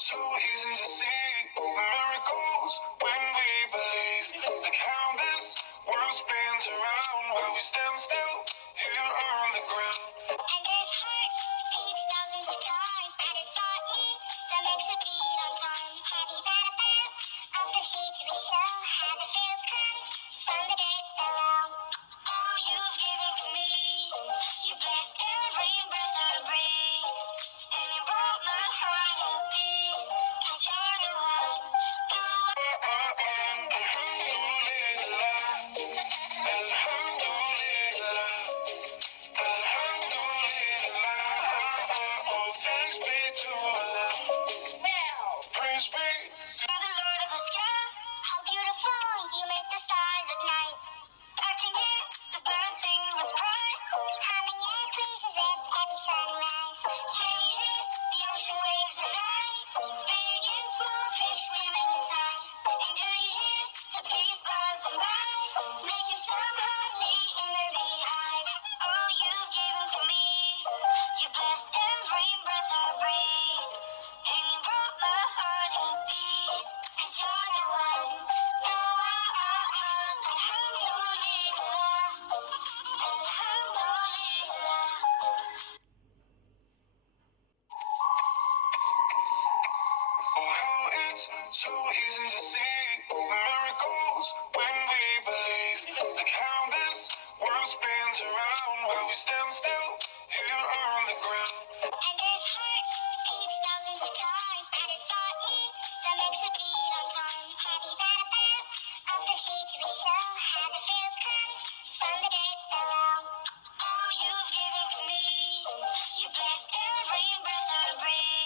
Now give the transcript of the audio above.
so easy to see miracles when we believe. Like how this world spins around while we stand still here on the ground. And this heart beats thousands of times, and it's not me that makes it beat on time. Have you thought about of the seeds we sow? How the fruit comes from the dirt below. All you've given to me, you blessed every breath I breathe, and you brought my heart a peace, 'cause you're the one, the one. Alhamdulillah, Alhamdulillah, Alhamdulillah. Oh, thanks be to Allah. Praise be to You're the Lord of the sky. How beautiful you make the stars at night. I can hear the birds sing with pride, humming your praises with every sunrise. Can you hear the ocean waves at night? Big and small fish swimming inside. And do you hear the bees buzzing by, making some honey in their wee eyes? Oh, you've given to me, you blessed every breath I breathe, and you brought my heart in peace, 'cause you're the one, the one. Alhamdulillah, Alhamdulillah. oh, how it's so easy to see miracles when we believe. Like how this world spins around while we stand still here on the ground. And this heart beats thousands of times, and it's not me that makes it beat on time. Have you thought about of the seeds we sow? How the fruit comes from the dirt below. All you've given to me, you blessed every breath I breathe.